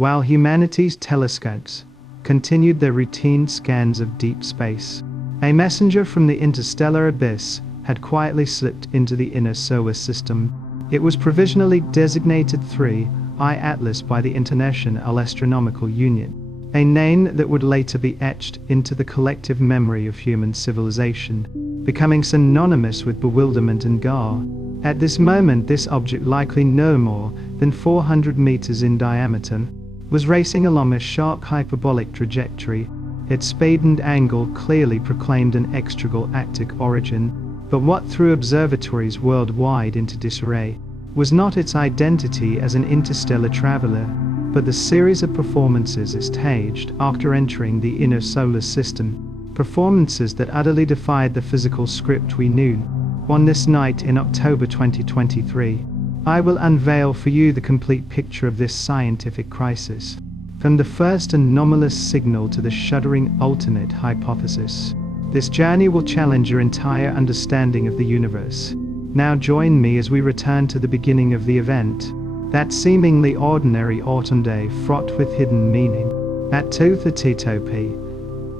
while humanity's telescopes continued their routine scans of deep space. A messenger from the interstellar abyss had quietly slipped into the inner solar system. It was provisionally designated 3I Atlas by the International Astronomical Union, a name that would later be etched into the collective memory of human civilization, becoming synonymous with bewilderment and awe. At this moment, this object, likely no more than 400 meters in diameter, was racing along a sharp hyperbolic trajectory. Its speed and angle clearly proclaimed an extragalactic origin, but what threw observatories worldwide into disarray was not its identity as an interstellar traveler, but the series of performances it staged after entering the inner solar system, performances that utterly defied the physical script we knew. On this night in October 2023, I will unveil for you the complete picture of this scientific crisis, from the first anomalous signal to the shuddering alternate hypothesis. This journey will challenge your entire understanding of the universe. Now join me as we return to the beginning of the event, that seemingly ordinary autumn day fraught with hidden meaning. At 2:32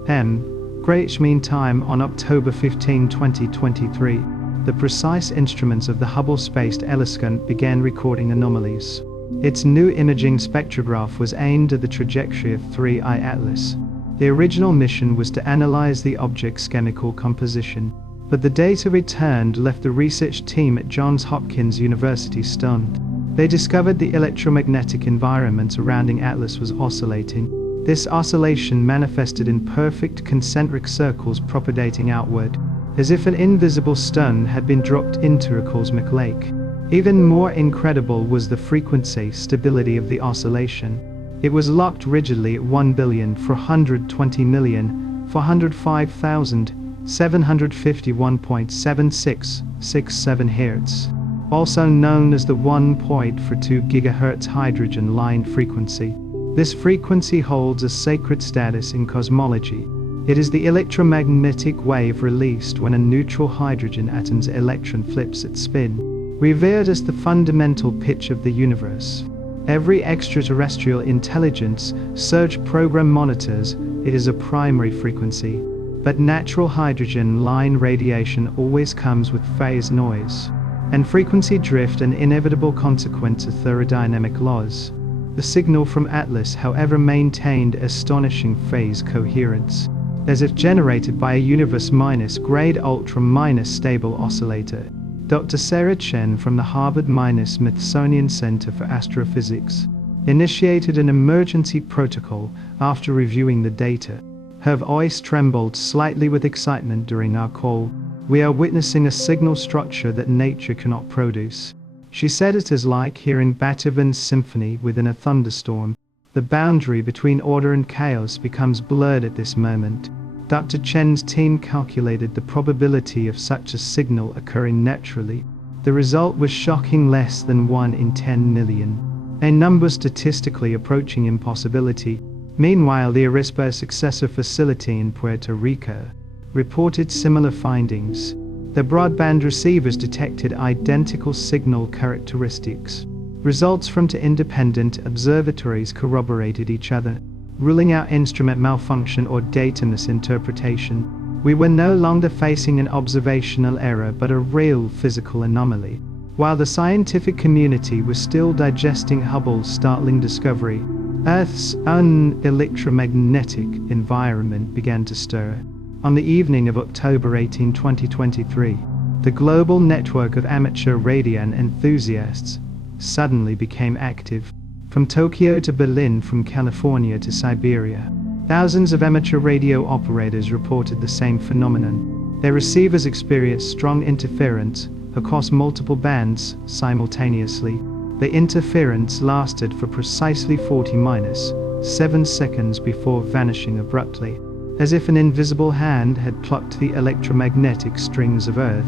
p.m. Greenwich Mean Time on October 15, 2023, the precise instruments of the Hubble Space Telescope began recording anomalies. Its new imaging spectrograph was aimed at the trajectory of 3I Atlas. The original mission was to analyze the object's chemical composition, but the data returned left the research team at Johns Hopkins University stunned. They discovered the electromagnetic environment surrounding Atlas was oscillating. This oscillation manifested in perfect concentric circles propagating outward, as if an invisible stone had been dropped into a cosmic lake. Even more incredible was the frequency stability of the oscillation. It was locked rigidly at 1,420,405,751.7667 Hz, also known as the 1.42 GHz hydrogen line frequency. This frequency holds a sacred status in cosmology. It is the electromagnetic wave released when a neutral hydrogen atom's electron flips its spin, revered as the fundamental pitch of the universe. Every extraterrestrial intelligence search program monitors it as a primary frequency, but natural hydrogen line radiation always comes with phase noise and frequency drift, an inevitable consequence of thermodynamic laws. The signal from Atlas, however, maintained astonishing phase coherence, as if generated by a universe-grade ultra-stable oscillator. Dr. Sarah Chen from the Harvard-Smithsonian Center for Astrophysics initiated an emergency protocol after reviewing the data. Her voice trembled slightly with excitement during our call. "We are witnessing a signal structure that nature cannot produce," she said. "It is like hearing Beethoven's symphony within a thunderstorm. The boundary between order and chaos becomes blurred at this moment." Dr. Chen's team calculated the probability of such a signal occurring naturally. The result was shocking: less than 1 in 10 million, a number statistically approaching impossibility. Meanwhile, the Arispa successor facility in Puerto Rico reported similar findings. The broadband receivers detected identical signal characteristics. Results from two independent observatories corroborated each other, ruling out instrument malfunction or data misinterpretation. We were no longer facing an observational error but a real physical anomaly. While the scientific community was still digesting Hubble's startling discovery, Earth's own electromagnetic environment began to stir. On the evening of October 18, 2023, the global network of amateur radio enthusiasts suddenly became active. From Tokyo to Berlin, from California to Siberia, thousands of amateur radio operators reported the same phenomenon. Their receivers experienced strong interference across multiple bands simultaneously. The interference lasted for precisely 40-7 seconds before vanishing abruptly, as if an invisible hand had plucked the electromagnetic strings of Earth.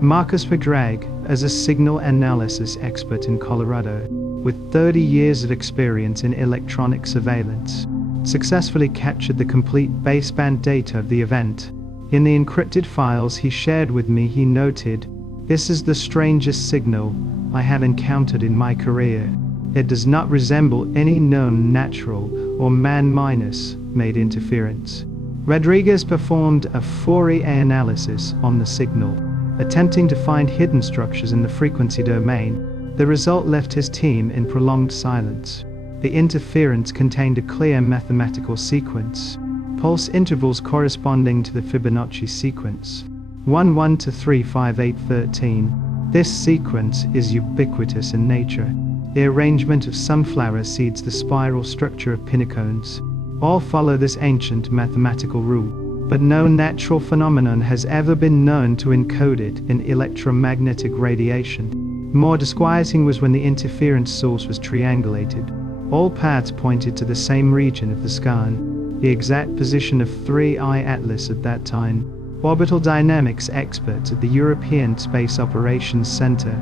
Marcus McDragg, as a signal analysis expert in Colorado, with 30 years of experience in electronic surveillance, successfully captured the complete baseband data of the event. In the encrypted files he shared with me, he noted, "This is the strangest signal I have encountered in my career. It does not resemble any known natural or man-made interference. Rodriguez performed a Fourier analysis on the signal, attempting to find hidden structures in the frequency domain. The result left his team in prolonged silence. The interference contained a clear mathematical sequence, pulse intervals corresponding to the Fibonacci sequence, 1 1 to 3 5 8 13. This sequence is ubiquitous in nature. The arrangement of sunflower seeds, the spiral structure of pinnacones, all follow this ancient mathematical rule, but no natural phenomenon has ever been known to encode it in electromagnetic radiation. More disquieting was when the interference source was triangulated. All paths pointed to the same region of the sky, the exact position of 3I Atlas at that time. Orbital dynamics experts at the European Space Operations Center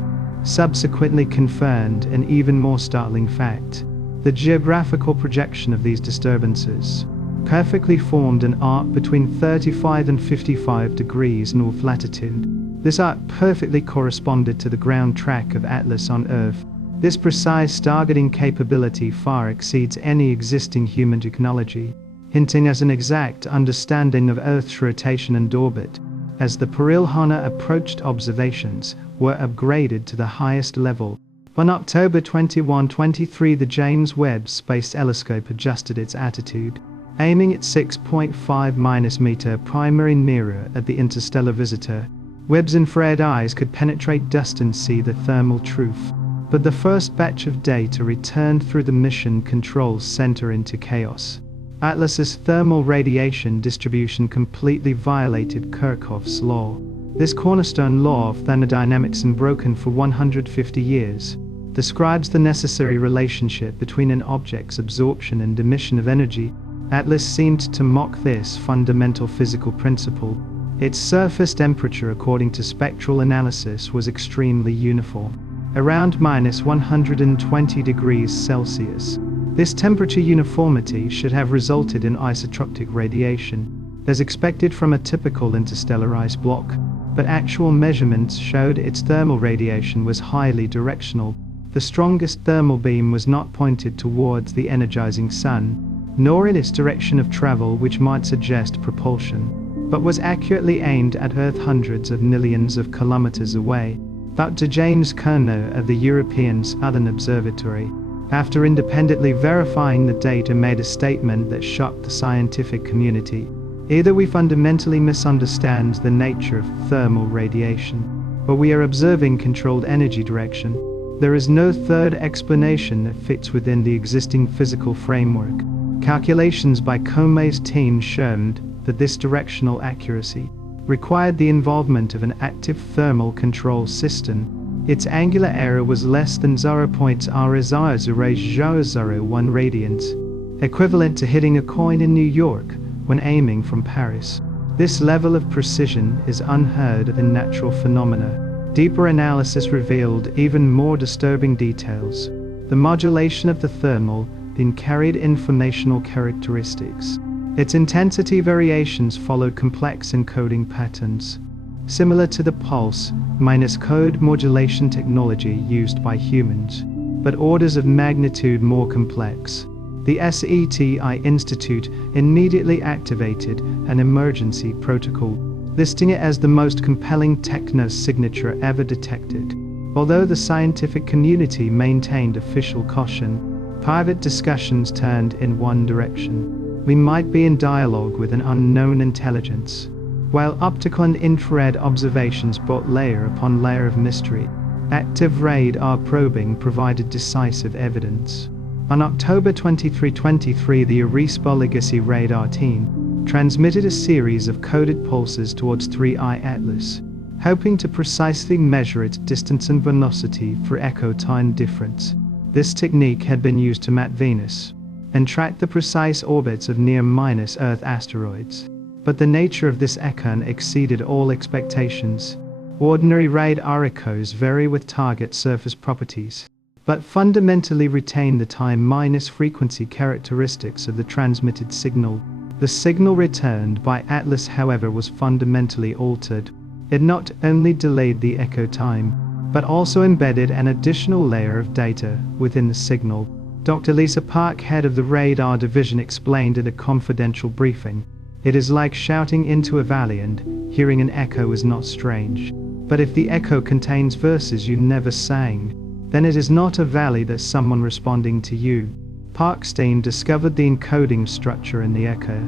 subsequently confirmed an even more startling fact. The geographical projection of these disturbances perfectly formed an arc between 35 and 55 degrees north latitude. This arc perfectly corresponded to the ground track of Atlas on Earth. This precise targeting capability far exceeds any existing human technology, hinting at an exact understanding of Earth's rotation and orbit. As the Pearl-Hannah approached, observations were upgraded to the highest level. On October 21-23, the James Webb Space Telescope adjusted its attitude, aiming at 6.5-meter primary mirror at the interstellar visitor. Webb's infrared eyes could penetrate dust and see the thermal truth. But the first batch of data returned through the Mission Control Center into chaos. Atlas's thermal radiation distribution completely violated Kirchhoff's law. This cornerstone law of thermodynamics, unbroken for 150 years, describes the necessary relationship between an object's absorption and emission of energy. Atlas seemed to mock this fundamental physical principle. Its surface temperature, according to spectral analysis, was extremely uniform, around -120 degrees Celsius. This temperature uniformity should have resulted in isotropic radiation, as expected from a typical interstellar ice block, but actual measurements showed its thermal radiation was highly directional. The strongest thermal beam was not pointed towards the energizing sun, nor in its direction of travel, which might suggest propulsion, but was accurately aimed at Earth hundreds of millions of kilometers away. Dr. James Kernow of the European Southern Observatory, after independently verifying the data, made a statement that shocked the scientific community. Either we fundamentally misunderstand the nature of thermal radiation, or we are observing controlled energy direction. There is no third explanation that fits within the existing physical framework. Calculations by Comey's team showed that this directional accuracy required the involvement of an active thermal control system. Its angular error was less than 0.0001 radians, equivalent to hitting a coin in New York when aiming from Paris. This level of precision is unheard of in natural phenomena. Deeper analysis revealed even more disturbing details. The modulation of the thermal beam carried informational characteristics. Its intensity variations followed complex encoding patterns, similar to the pulse-code modulation technology used by humans, but orders of magnitude more complex. The SETI Institute immediately activated an emergency protocol, listing it as the most compelling techno-signature ever detected. Although the scientific community maintained official caution, private discussions turned in one direction. We might be in dialogue with an unknown intelligence. While optical and infrared observations brought layer upon layer of mystery, active radar probing provided decisive evidence. On October 23, the Arespa Legacy radar team transmitted a series of coded pulses towards 3I Atlas, hoping to precisely measure its distance and velocity for echo time difference. This technique had been used to map Venus and track the precise orbits of near-Earth asteroids. But the nature of this echo exceeded all expectations. Ordinary radar echoes vary with target surface properties, but fundamentally retain the time-frequency characteristics of the transmitted signal. The signal returned by Atlas, however, was fundamentally altered. It not only delayed the echo time, but also embedded an additional layer of data within the signal. Dr. Lisa Park, head of the radar division, explained at a confidential briefing, "It is like shouting into a valley, and hearing an echo is not strange. But if the echo contains verses you never sang, then it is not a valley, there's someone responding to you." Park's team discovered the encoding structure in the echo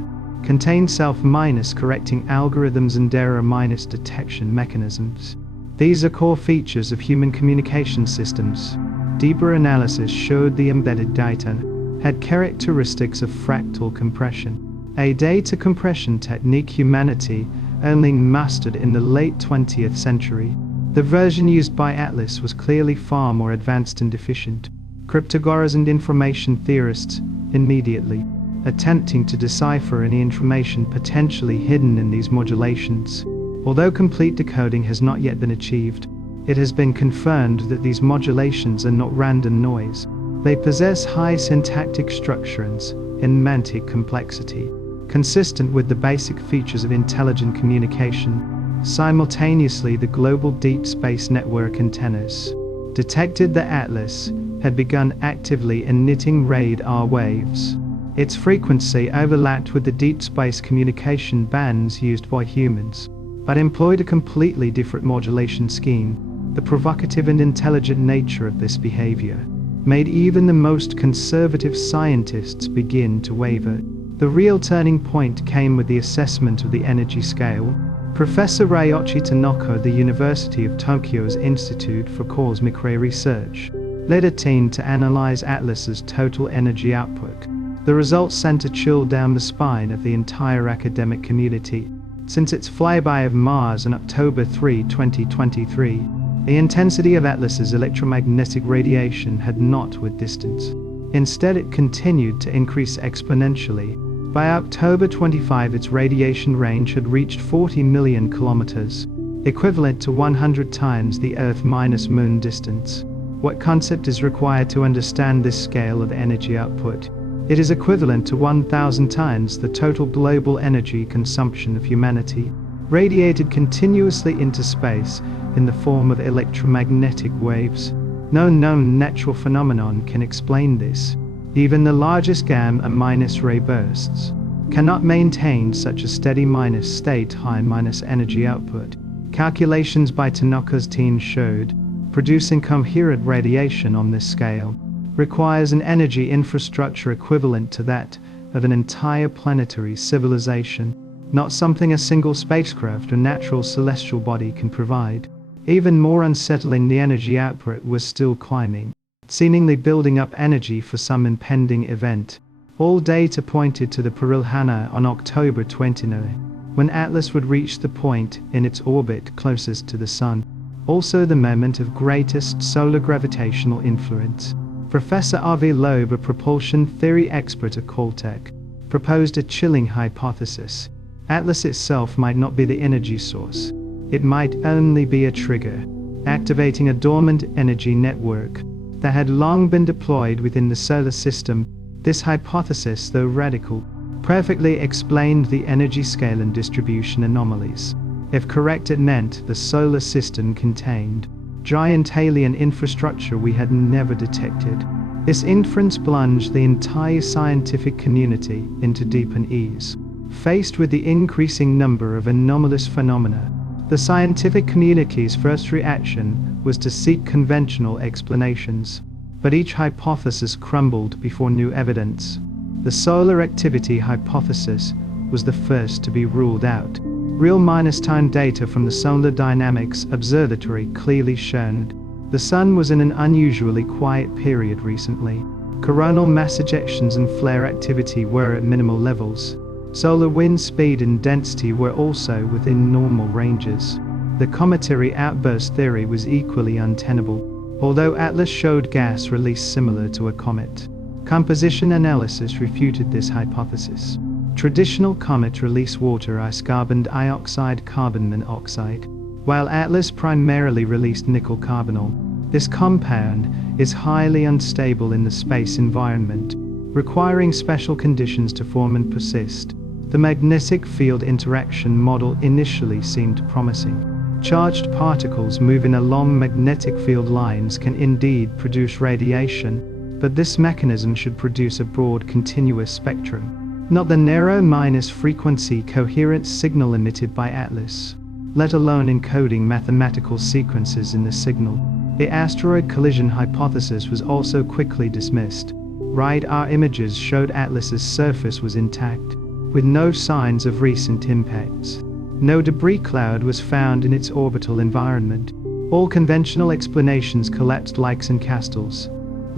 contained self-correcting algorithms and error-detection mechanisms. These are core features of human communication systems. Deeper analysis showed the embedded data had characteristics of fractal compression, a data compression technique humanity only mastered in the late 20th century. The version used by Atlas was clearly far more advanced and efficient. Cryptographers and information theorists immediately attempting to decipher any information potentially hidden in these modulations. Although complete decoding has not yet been achieved, it has been confirmed that these modulations are not random noise. They possess high syntactic structure and semantic complexity, consistent with the basic features of intelligent communication. Simultaneously, the global deep space network antennas detected that Atlas had begun actively emitting radar waves. Its frequency overlapped with the deep space communication bands used by humans, but employed a completely different modulation scheme. The provocative and intelligent nature of this behavior made even the most conservative scientists begin to waver. The real turning point came with the assessment of the energy scale. Professor Ryoichi Tanaka of the University of Tokyo's Institute for Cosmic Ray Research led a team to analyze Atlas's total energy output. The results sent a chill down the spine of the entire academic community. Since its flyby of Mars on October 3, 2023, the intensity of Atlas's electromagnetic radiation had not with distance. Instead, it continued to increase exponentially. By October 25, its radiation range had reached 40 million kilometers, equivalent to 100 times the Earth-Moon distance. What concept is required to understand this scale of energy output? It is equivalent to 1,000 times the total global energy consumption of humanity, radiated continuously into space in the form of electromagnetic waves. No known natural phenomenon can explain this. Even the largest gamma-ray bursts cannot maintain such a steady state-high energy output. Calculations by Tanaka's team showed producing coherent radiation on this scale requires an energy infrastructure equivalent to that of an entire planetary civilization, not something a single spacecraft or natural celestial body can provide. Even more unsettling, the energy output was still climbing, seemingly building up energy for some impending event. All data pointed to the Perilhana on October 29, when Atlas would reach the point in its orbit closest to the Sun, also the moment of greatest solar gravitational influence. Professor Avi Loeb, a propulsion theory expert at Caltech, proposed a chilling hypothesis. Atlas itself might not be the energy source. It might only be a trigger, activating a dormant energy network that had long been deployed within the solar system. This hypothesis, though radical, perfectly explained the energy scale and distribution anomalies. If correct, it meant the solar system contained giant alien infrastructure we had never detected. This inference plunged the entire scientific community into deep unease. Faced with the increasing number of anomalous phenomena, the scientific community's first reaction was to seek conventional explanations. But each hypothesis crumbled before new evidence. The solar activity hypothesis was the first to be ruled out. Real-time data from the Solar Dynamics Observatory clearly showed the Sun was in an unusually quiet period recently. Coronal mass ejections and flare activity were at minimal levels. Solar wind speed and density were also within normal ranges. The cometary outburst theory was equally untenable, although Atlas showed gas release similar to a comet. Composition analysis refuted this hypothesis. Traditional comets release water ice, carbon dioxide, carbon monoxide, while Atlas primarily released nickel carbonyl. This compound is highly unstable in the space environment, requiring special conditions to form and persist. The magnetic field interaction model initially seemed promising. Charged particles moving along magnetic field lines can indeed produce radiation, but this mechanism should produce a broad continuous spectrum, not the narrow frequency coherent signal emitted by ATLAS, let alone encoding mathematical sequences in the signal. The asteroid collision hypothesis was also quickly dismissed. Radar images showed ATLAS's surface was intact, with no signs of recent impacts. No debris cloud was found in its orbital environment. All conventional explanations collapsed like sandcastles,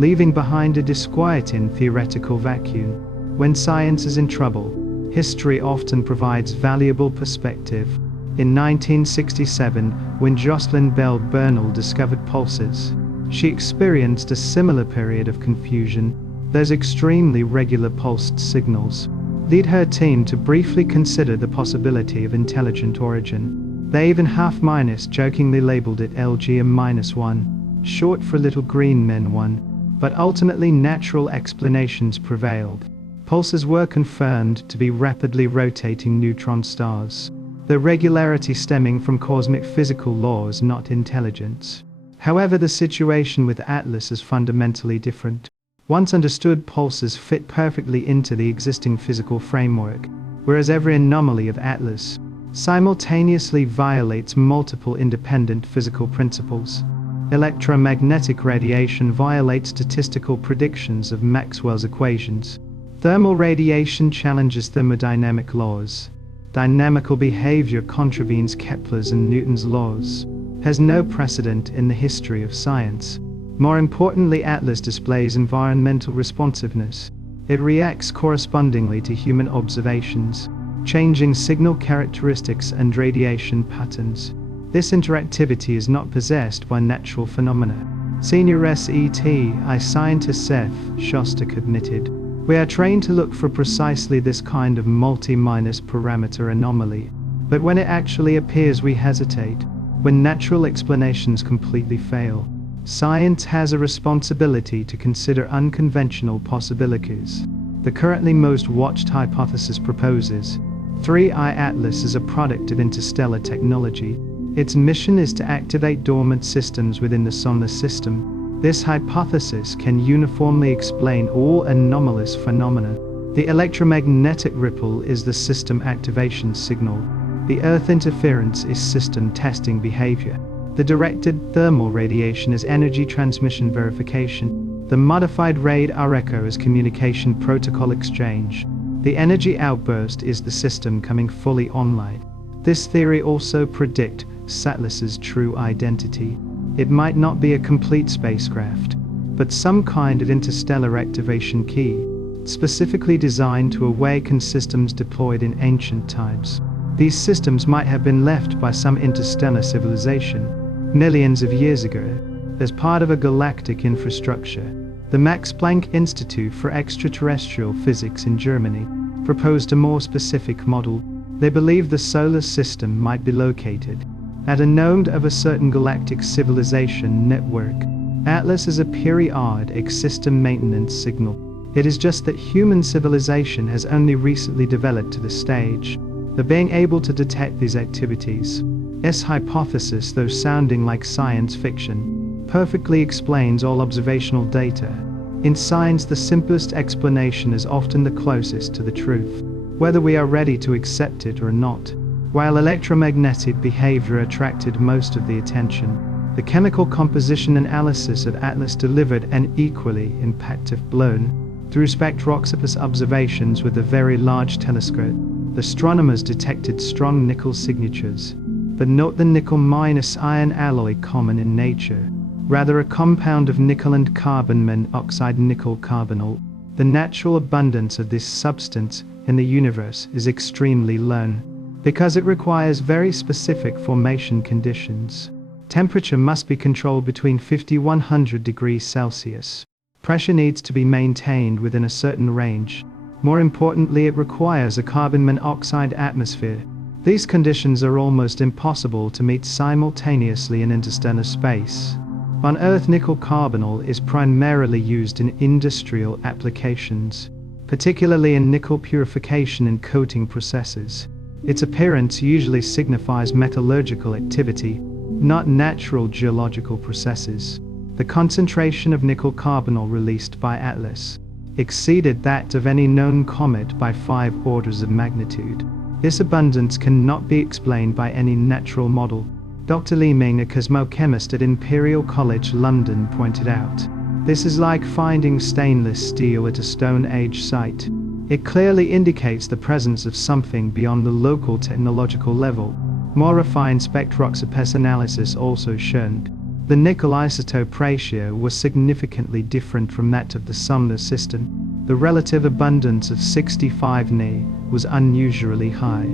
leaving behind a disquieting theoretical vacuum. When science is in trouble, history often provides valuable perspective. In 1967, when Jocelyn Bell Bernal discovered pulsars, she experienced a similar period of confusion. Those extremely regular pulsed signals lead her team to briefly consider the possibility of intelligent origin. They even jokingly labeled it LGM-1, short for Little Green Men 1, but ultimately natural explanations prevailed. Pulsars were confirmed to be rapidly rotating neutron stars, their regularity stemming from cosmic physical laws, not intelligence. However, the situation with ATLAS is fundamentally different. Once understood, pulsars fit perfectly into the existing physical framework, whereas every anomaly of ATLAS simultaneously violates multiple independent physical principles. Electromagnetic radiation violates statistical predictions of Maxwell's equations. Thermal radiation challenges thermodynamic laws. Dynamical behavior contravenes Kepler's and Newton's laws. Has no precedent in the history of science. More importantly, ATLAS displays environmental responsiveness. It reacts correspondingly to human observations, changing signal characteristics and radiation patterns. This interactivity is not possessed by natural phenomena. Senior SETI scientist Seth Shostak admitted, "We are trained to look for precisely this kind of multi-parameter anomaly, but when it actually appears we hesitate. When natural explanations completely fail, science has a responsibility to consider unconventional possibilities." The currently most watched hypothesis proposes 3I ATLAS is a product of interstellar technology. Its mission is to activate dormant systems within the solar system. This hypothesis can uniformly explain all anomalous phenomena. The electromagnetic ripple is the system activation signal. The Earth interference is system testing behavior. The directed thermal radiation is energy transmission verification. The modified radar echo is communication protocol exchange. The energy outburst is the system coming fully online. This theory also predicts ATLAS's true identity. It might not be a complete spacecraft, but some kind of interstellar activation key, specifically designed to awaken systems deployed in ancient times. These systems might have been left by some interstellar civilization millions of years ago as part of a galactic infrastructure. The Max Planck Institute for Extraterrestrial Physics in Germany proposed a more specific model. They believe the solar system might be located at a node of a certain galactic civilization network. ATLAS is a periodic system maintenance signal. It is just that human civilization has only recently developed to the stage of being able to detect these activities. This hypothesis, though sounding like science fiction, perfectly explains all observational data. In science, the simplest explanation is often the closest to the truth, whether we are ready to accept it or not. While electromagnetic behavior attracted most of the attention, the chemical composition analysis of ATLAS delivered an equally impactful blow. Through spectroscopy observations with a very large telescope, the astronomers detected strong nickel signatures, but not the nickel-iron alloy common in nature, rather a compound of nickel and carbon monoxide nickel carbonyl. The natural abundance of this substance in the universe is extremely low, because it requires very specific formation conditions. Temperature must be controlled between 50–100 degrees Celsius. Pressure needs to be maintained within a certain range. More importantly, it requires a carbon monoxide atmosphere. These conditions are almost impossible to meet simultaneously in interstellar space. On Earth, nickel carbonyl is primarily used in industrial applications, particularly in nickel purification and coating processes. Its appearance usually signifies metallurgical activity, not natural geological processes. The concentration of nickel carbonyl released by Atlas exceeded that of any known comet by 5 orders of magnitude. This abundance cannot be explained by any natural model. Dr. Li Ming, a cosmochemist at Imperial College London, pointed out, "This is like finding stainless steel at a Stone Age site. It clearly indicates the presence of something beyond the local technological level." More refined spectroscopy analysis also showed the nickel isotope ratio was significantly different from that of the solar system. The relative abundance of 65 Ni was unusually high.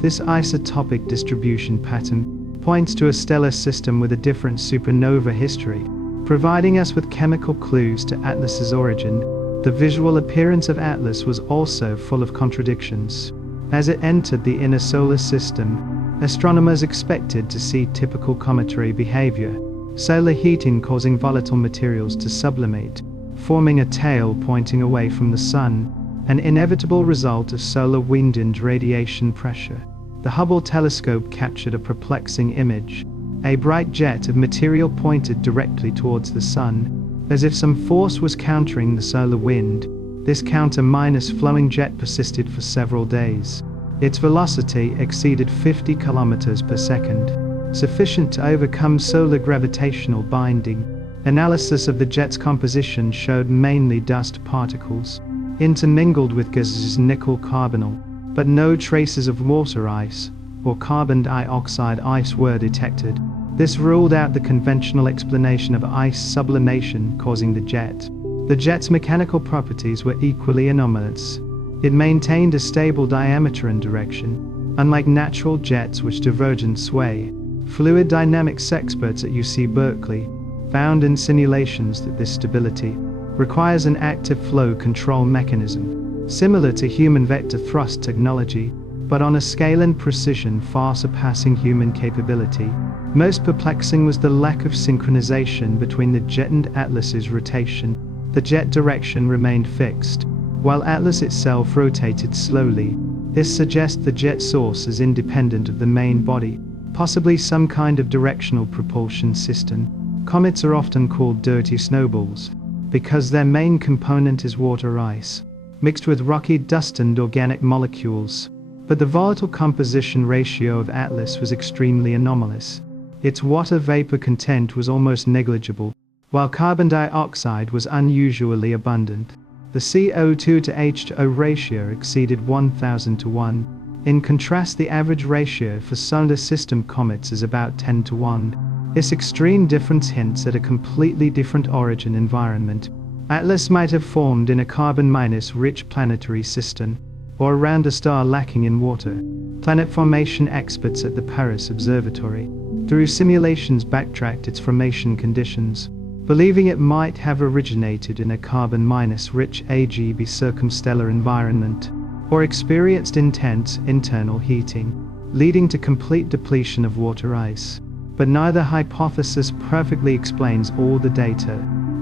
This isotopic distribution pattern points to a stellar system with a different supernova history, providing us with chemical clues to Atlas's origin. The visual appearance of Atlas was also full of contradictions. As it entered the inner solar system, astronomers expected to see typical cometary behavior: solar heating causing volatile materials to sublimate, forming a tail pointing away from the sun, an inevitable result of solar wind and radiation pressure. The Hubble telescope captured a perplexing image: a bright jet of material pointed directly towards the sun, as if some force was countering the solar wind. This counter-minus flowing jet persisted for several days. Its velocity exceeded 50 kilometers per second, sufficient to overcome solar gravitational binding. Analysis of the jet's composition showed mainly dust particles, intermingled with gaseous nickel carbonyl, but no traces of water ice or carbon dioxide ice were detected. This ruled out the conventional explanation of ice sublimation causing the jet. The jet's mechanical properties were equally anomalous. It maintained a stable diameter and direction, unlike natural jets which diverge and sway. Fluid dynamics experts at UC Berkeley found in simulations that this stability requires an active flow control mechanism, similar to human vector thrust technology, but on a scale and precision far surpassing human capability. Most perplexing was the lack of synchronization between the jet and Atlas's rotation. The jet direction remained fixed, while Atlas itself rotated slowly. This suggests the jet source is independent of the main body, possibly some kind of directional propulsion system. Comets are often called dirty snowballs because their main component is water ice, mixed with rocky dust and organic molecules. But the volatile composition ratio of Atlas was extremely anomalous. Its water vapor content was almost negligible, while carbon dioxide was unusually abundant. The CO2 to H2O ratio exceeded 1,000 to 1. In contrast, the average ratio for solar system comets is about 10 to 1. This extreme difference hints at a completely different origin environment. Atlas might have formed in a carbon-rich planetary system, or around a star lacking in water. Planet formation experts at the Paris Observatory, through simulations, backtracked its formation conditions, believing it might have originated in a carbon-rich AGB circumstellar environment, or experienced intense internal heating, leading to complete depletion of water ice. But neither hypothesis perfectly explains all the data.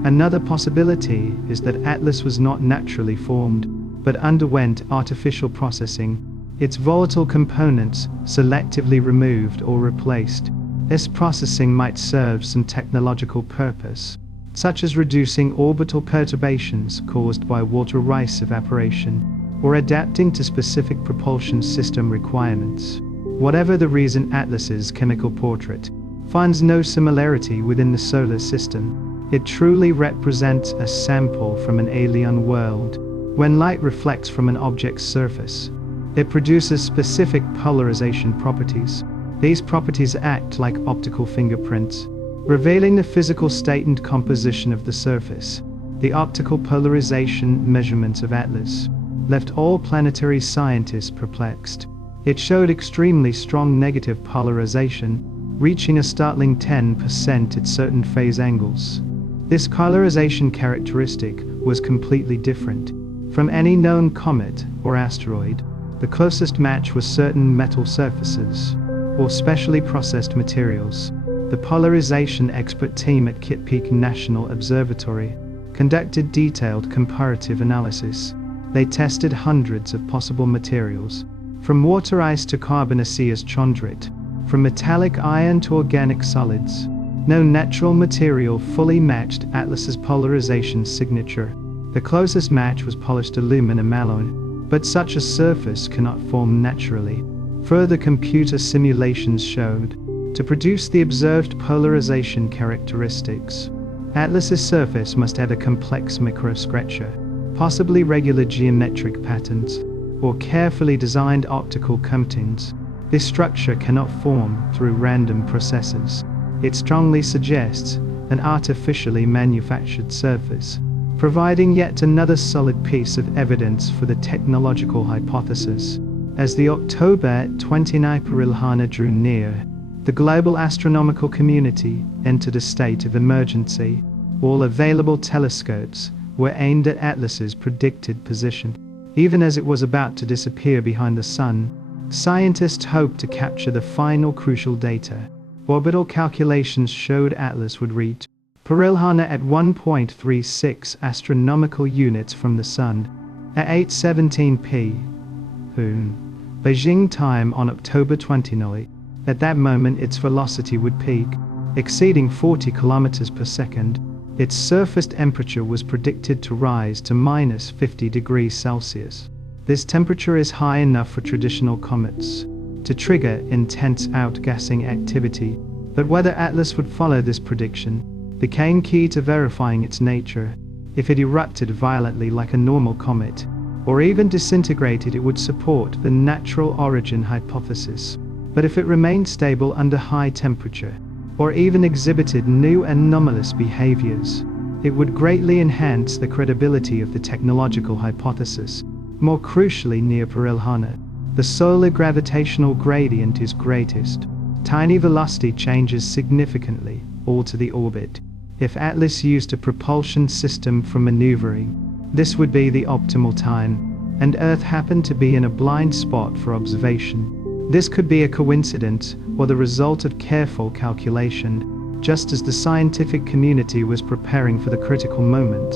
Another possibility is that Atlas was not naturally formed, but underwent artificial processing, its volatile components selectively removed or replaced. This processing might serve some technological purpose, such as reducing orbital perturbations caused by water ice evaporation, or adapting to specific propulsion system requirements. Whatever the reason, Atlas's chemical portrait finds no similarity within the solar system. It truly represents a sample from an alien world. When light reflects from an object's surface, it produces specific polarization properties. These properties act like optical fingerprints, revealing the physical state and composition of the surface. The optical polarization measurements of Atlas left all planetary scientists perplexed. It showed extremely strong negative polarization, reaching a startling 10% at certain phase angles. This polarization characteristic was completely different from any known comet or asteroid. The closest match was certain metal surfaces, or specially processed materials. The polarization expert team at Kitt Peak National Observatory conducted detailed comparative analysis. They tested hundreds of possible materials, From water ice to carbonaceous chondrite, from metallic iron to organic solids. No natural material fully matched Atlas's polarization signature. The closest match was polished aluminum alloy, but such a surface cannot form naturally. Further computer simulations showed, to produce the observed polarization characteristics, Atlas's surface must have a complex microstructure, possibly regular geometric patterns, or carefully designed optical coatings. This structure cannot form through random processes. It strongly suggests an artificially manufactured surface, providing yet another solid piece of evidence for the technological hypothesis. As the October 29 Perilhana drew near, the global astronomical community entered a state of emergency. All available telescopes were aimed at Atlas's predicted position. Even as it was about to disappear behind the Sun, scientists hoped to capture the final crucial data. Orbital calculations showed Atlas would reach Perilhana at 1.36 astronomical units from the Sun at 8:17 p.m. Beijing time on October 29. At that moment its velocity would peak, exceeding 40 kilometers per second. Its surface temperature was predicted to rise to minus 50 degrees Celsius. This temperature is high enough for traditional comets to trigger intense outgassing activity, but whether Atlas would follow this prediction became key to verifying its nature. If it erupted violently like a normal comet, or even disintegrated, it would support the natural origin hypothesis. But if it remained stable under high temperature, or even exhibited new anomalous behaviors, it would greatly enhance the credibility of the technological hypothesis. More crucially, near Perilhana, the solar gravitational gradient is greatest. Tiny velocity changes significantly alter the orbit. If Atlas used a propulsion system for maneuvering, this would be the optimal time, and Earth happened to be in a blind spot for observation. This could be a coincidence or the result of careful calculation, just as the scientific community was preparing for the critical moment.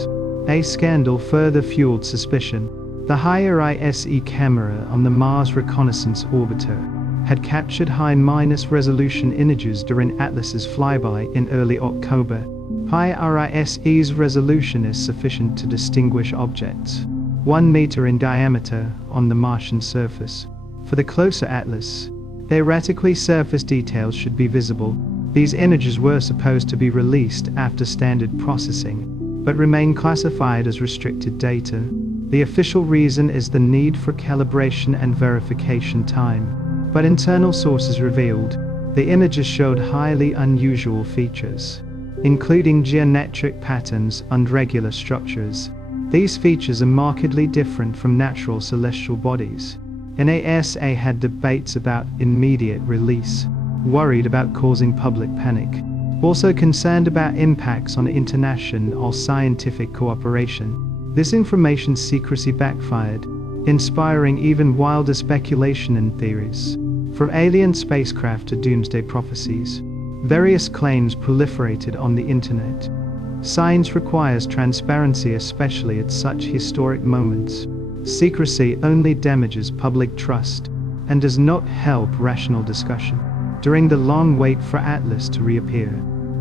A scandal further fueled suspicion. The higher ISE camera on the Mars Reconnaissance Orbiter had captured high-resolution images during Atlas's flyby in early October. IRISE's resolution is sufficient to distinguish objects 1 meter in diameter on the Martian surface. For the closer Atlas, theoretically surface details should be visible. These images were supposed to be released after standard processing, but remain classified as restricted data. The official reason is the need for calibration and verification time, but internal sources revealed the images showed highly unusual features, including geometric patterns and regular structures. These features are markedly different from natural celestial bodies. NASA had debates about immediate release, worried about causing public panic, also concerned about impacts on international scientific cooperation. This information secrecy backfired, inspiring even wilder speculation and theories. From alien spacecraft to doomsday prophecies, various claims proliferated on the internet. Science requires transparency, especially at such historic moments. Secrecy only damages public trust and does not help rational discussion. During the long wait for Atlas to reappear,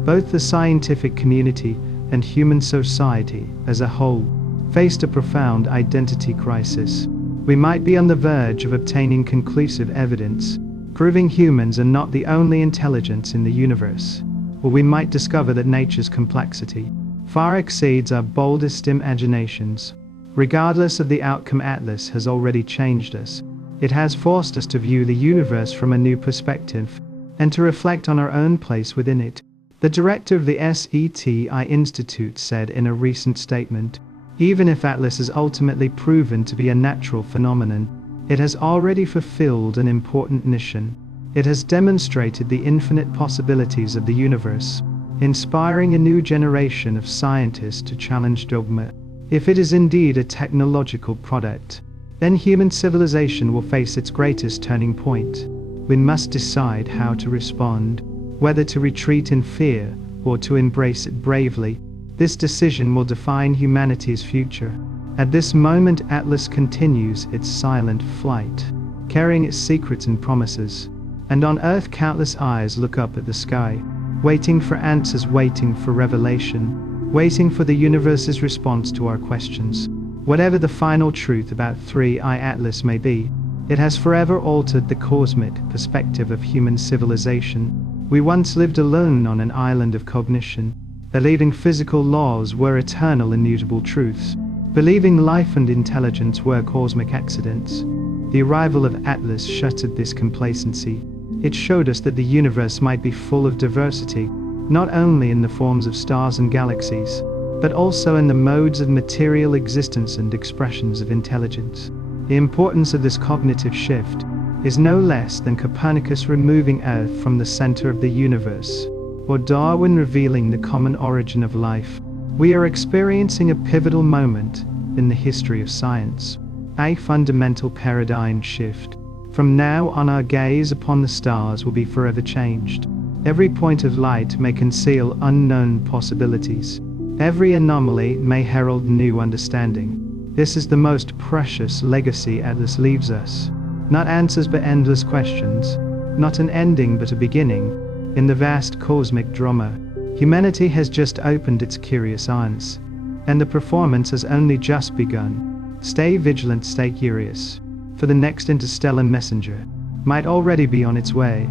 both the scientific community and human society as a whole faced a profound identity crisis. We might be on the verge of obtaining conclusive evidence, proving humans are not the only intelligence in the universe, or we might discover that nature's complexity far exceeds our boldest imaginations. Regardless of the outcome, Atlas has already changed us. It has forced us to view the universe from a new perspective, and to reflect on our own place within it. The director of the SETI Institute said in a recent statement, "Even if Atlas is ultimately proven to be a natural phenomenon, it has already fulfilled an important mission. It has demonstrated the infinite possibilities of the universe, inspiring a new generation of scientists to challenge dogma. If it is indeed a technological product, then human civilization will face its greatest turning point. We must decide how to respond, whether to retreat in fear or to embrace it bravely. This decision will define humanity's future." At this moment, Atlas continues its silent flight, carrying its secrets and promises. And on Earth, countless eyes look up at the sky, waiting for answers, waiting for revelation, waiting for the universe's response to our questions. Whatever the final truth about 3i Atlas may be, it has forever altered the cosmic perspective of human civilization. We once lived alone on an island of cognition, believing physical laws were eternal immutable truths, believing life and intelligence were cosmic accidents. The arrival of Atlas shattered this complacency. It showed us that the universe might be full of diversity, not only in the forms of stars and galaxies, but also in the modes of material existence and expressions of intelligence. The importance of this cognitive shift is no less than Copernicus removing Earth from the center of the universe, or Darwin revealing the common origin of life. We are experiencing a pivotal moment in the history of science, a fundamental paradigm shift. From now on, our gaze upon the stars will be forever changed. Every point of light may conceal unknown possibilities. Every anomaly may herald new understanding. This is the most precious legacy Atlas leaves us. Not answers but endless questions. Not an ending but a beginning. In the vast cosmic drama, humanity has just opened its curious eyes. And the performance has only just begun. Stay vigilant, stay curious. For the next interstellar messenger might already be on its way.